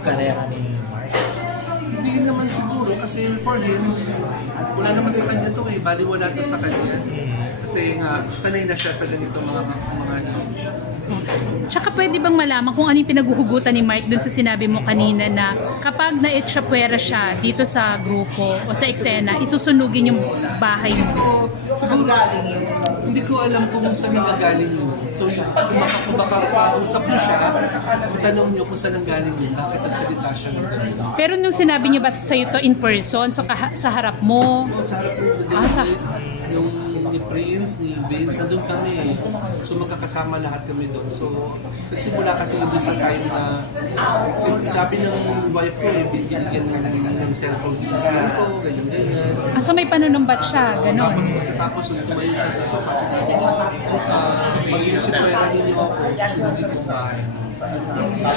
karera ni Mark? Hindi naman siguro kasi for him, wala naman sa kanya to eh. Baliwala to sa kanya. Kasi nga, sanay na siya sa ganito mga image. Tsaka pwede bang malaman kung ano yung pinaghuhugutan ni Mark dun sa sinabi mo kanina na kapag na-etchapwera siya dito sa grupo o sa eksena, isusunugin yung bahay mo? Siguro galing yun. Hindi ko alam kung saan nanggaling yun. So, kung baka kausap mo siya, matanong niyo kung saan nanggaling yun, bakit nagsalita siya ng ganun. Pero nung sinabi niyo ba sa'yo to in person, sa harap mo? Oo, sa harap mo. Yung ni Prince, ni Vince, nandun kami. So magkakasama lahat kami doon. So nagsimula kasi doon sa time na sabi ng wife ko, binigyan ng cellphone sa ito, ganyan. So may panunumbat siya, gano'n? Tapos pagkatapos, tumayo siya sa sofa, sinabi niya, pag inagsipwera ninyo ako, susunodin ko bahay.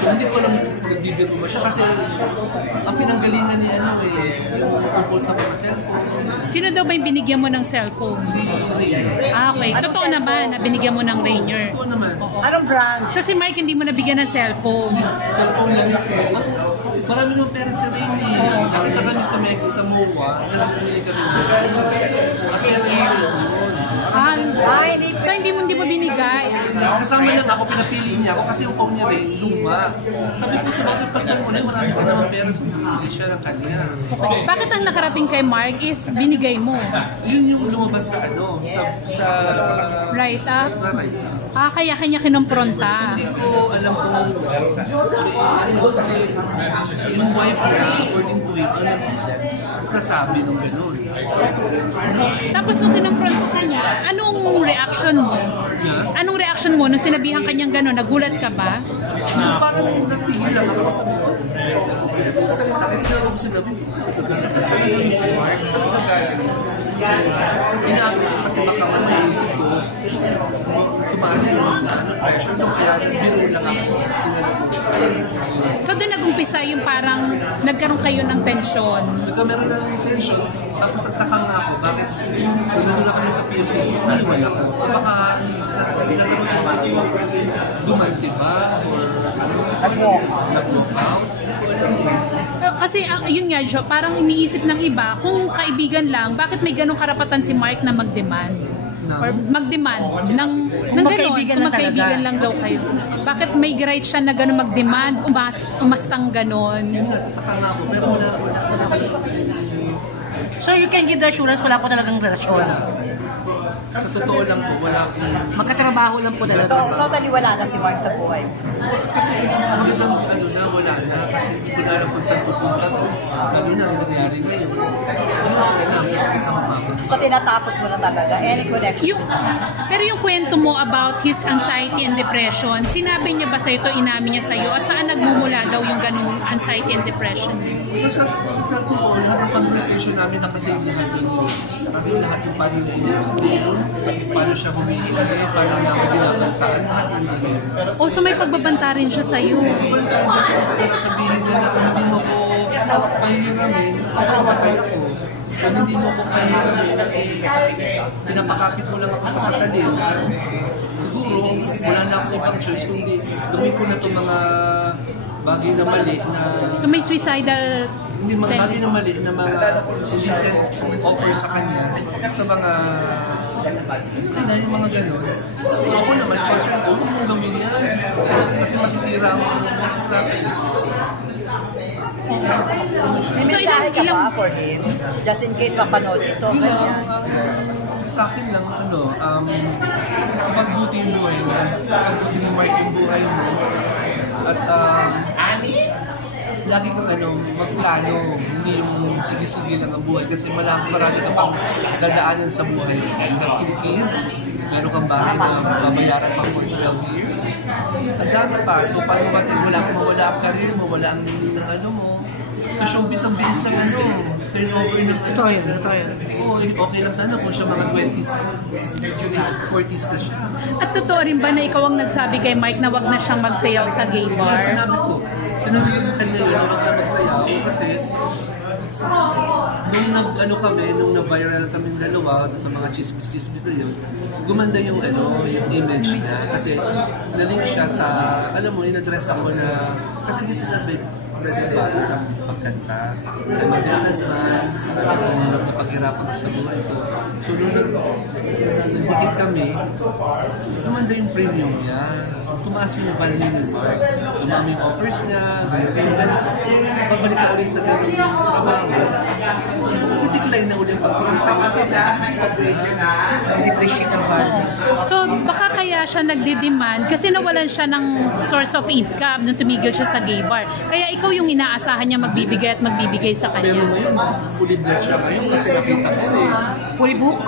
So hindi ko alam nagbibiro ba siya kasi ang pinanggalingan ni yung tungkol sa mga cellphone. Sino daw ba yung binigyan mo ng cellphone? Si Rainier. Okay. Totoo naman na binigyan mo ng Rainier. Totoo naman. Anong brand? So si Mike hindi mo nabigyan ng cellphone. Cellphone lang ako. Marami nung pera si Rainier. Nakita kami sa Mega sa MOA, nagpumili kami doon. At pera yun. So hindi mo binigay? Kasama lang ako, pinapili niya ako kasi yung phone niya rin, luma. Sabi ko sa bagay, pagdan mo na, marami ka naman pera, so bumili siya ng kanya. Bakit ang nakarating kay Mark is binigay mo? Yun yung lumabas sa sa write-ups? Kaya kanya kinumpronta. Hindi ko alam kung kasi yung wife niya, according to him, nagsasabi ng ganun. Tapos nung kinumpronta ka niya, anong reaction mo? Anong reaction mo nung sinabihan kanyang gano'n? Nagulat ka ba? So parang natigil lang ako sa mga salita. Hindi na ako sinabi. Kasi talaga yung si Mark. Saan nagaling yun? Inaabot ko kasi baka may isip ko tumaas yung pressure. So kaya nagbiro lang ako. So doon nag-umpisa yung parang nagkaroon kayo ng tensyon? Nagkaroon ng tension. Tapos nagtaka nga ako. Bakit kung nandun na kami sa PMPC, iniwan ako. So baka nagkaroon sa isip ko, gumanti ba? Or nag-look out? Kasi yun nga, Jo, parang iniisip ng iba, kung kaibigan lang, bakit may ganong karapatan si Mark na mag-demand? Or mag-demand ng gano'n, kung magkaibigan lang daw kayo. Bakit may right siya na gano'n mag-demand, umastang gano'n? Nagtaka nga ako, pero wala. So you can give the assurance, wala po talagang relasyon? Sa totoo lang po, wala akong... Magkatrabaho lang po talaga. So, totally wala na si Mark sa buhay. Kasi mas magandang wala na. Kasi hindi ko na alam kung saan pupunta to. Lalo na ang nangyari ngayon. Hindi ko alam kasi kasama ako. So, tinatapos mo na talaga. Any connection? Pero yung kwento mo about his anxiety and depression, sinabi niya ba sa'yo ito, inamin niya sa'yo? At saan nagmumula daw yung ganung anxiety and depression? Sa cellphone ko, lahat ng conversation namin nakasave lahat yun. Lahat yung paano niya ina-explain, paano siya humihingi, paano niya ako sinakantaan, lahat nandun yun. O so may pagbabanta rin siya sa'yo? Pagbantaan siya sa instead sabihin niya na kung hindi mo ko pahihiramin, pamatay ako. Kung hindi mo ko pahihiramin, pinapakapit mo lang ako sa matalim. At siguro, wala na akong ibang choice, kundi gawin ko na itong mga bagay na mali na... So may suicidal... Hindi mga bagay na mali na mga indecent offer sa kanya sa mga yung mga gano'n. So ako naman, concern ko, huwag mong gawin yan. Kasi masisira ang kayo. So, ilang ka ba for him? Just in case mapanood ito, ganyan. Sa akin lang, pagbuti yung buhay mo, pagbuti mo Mark yung buhay mo, at lagi kang magplano, hindi yung sige-sige lang ang buhay kasi marami ka pang dadaanan sa buhay. You have 2 kids, meron kang bahay na babayaran pa for 12 years. Ang dami pa, so paano ba wala ang career mo, wala ang nili ng mo. Sa showbiz, ang bilis ng turnover ng... Totoo yan. Oo, okay lang sana kung siya mga 20s, 40s na siya. At totoo rin ba na ikaw ang nagsabi kay Mike na wag na siyang magsayaw sa gay bar? Yeah, sinabi ko sa kanya yun, wag na magsayaw kasi nung nung na-viral kaming dalawa sa mga chismis na yun, gumanda yung yung image niya kasi nalink siya sa, alam mo, in-address ako na, kasi this is not bread and butter ng pagkanta. I'm a businessman, ako napaghirapan ko sa buhay ko. So nung nagdikit kami, lumanda yung premium niya. Tumaas yung value ni Mark. Dumami yung offers niya, ganyan. Pagbalik ka ulit sa ganun yung trabaho, nag-decline na ulit pagtuloy sa akin. Depreciate ang value. So, baka kaya siya nagde-demand kasi nawalan siya ng source of income nung tumigil siya sa gay bar. Kaya ikaw yung inaasahan niya magbibigay at magbibigay sa Pero kanya. ngayon, fully blessed siya ngayon kasi nakita ko Fully book?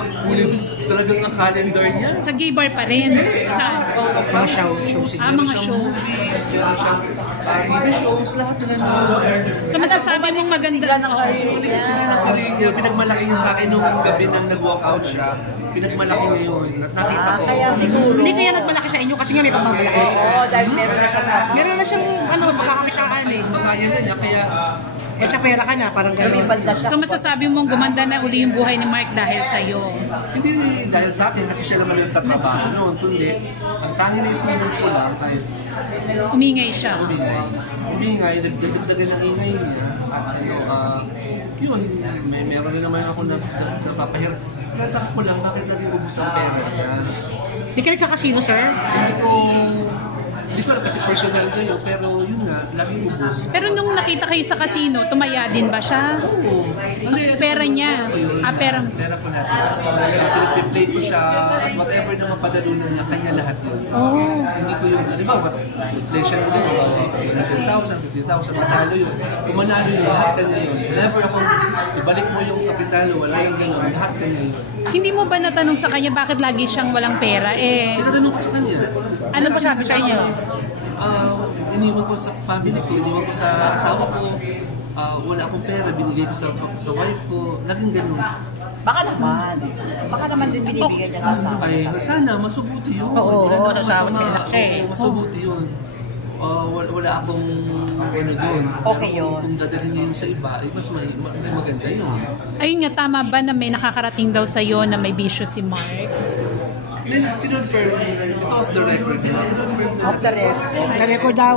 talagang ang calendar niya. Sa gay bar pa rin. Saan? Out of Mga shows. Mga show. Movies, meron siyang TV shows, lahat na nanonood. So, masasabi mong maganda. Sigla ng career. Sige na career, pinagmalaki niya sa akin nung gabi nang nag-walk out siya. Pinagmalaki niya yun. At nakita ko. Kaya siguro. Hindi kaya nagmalaki sa inyo kasi nga may pagmamalaki na siya. Oo, dahil meron na siyang Meron na siyang magkakakitaan eh. Magkaya na niya, kaya Eh, sa pera ka na, parang gano'n. lumipad na siya. So, masasabi mong gumanda na uli yung buhay ni Mark dahil sa'yo. hindi dahil sa akin kasi siya naman yung tatrabaho noon. Kundi, ang tangi na itulong ko lang is Umingay siya. umingay, nagdagdagan ng ingay niya. At yun, meron rin naman ako na napapahirap. Nataka ko lang, bakit lagi ubus ang pera niya? Hindi ka nagkakasino, sir? Hindi ko alam kasi personal kayo, pero yun nga, laging ubus. Pero nung nakita kayo sa casino, tumaya din ba siya? Oo. Pera niya. Pera. Pera ko natin. Pinag-play ko siya, at whatever na mapadalunan niya, kanya lahat yun. Oh. Hindi ko yun, alam ba, mag-play siya ng gano'n, 10,000, 50,000, matalo yun. Kung manalo yun, lahat kanya yun. Never ako, ibalik mo yung kapitalo, wala yung gano'n, lahat kanya yun. Hindi mo ba natanong sa kanya bakit lagi siyang walang pera? Tinatanong ko sa kanya. Ano ba sabi sa inyo? Iniwan ko sa family ko, iniwan ko sa asawa ko. Wala akong pera, binigay ko sa wife ko. Laging ganun. Baka naman din binibigay niya sa asawa. Ay, sana, mas mabuti yun. Oo, Wala namang sa asawa masama. nila. Oo, mas mabuti yun. Wala akong doon. Okay Pero yun. kung dadalhin niyo yun sa iba, mas maganda yun. Ayun nga, tama ba na may nakakarating daw sa'yo na may bisyo si Mark? Then, pinonfirm, ito off the record nila. Off the ref. Ka-record daw.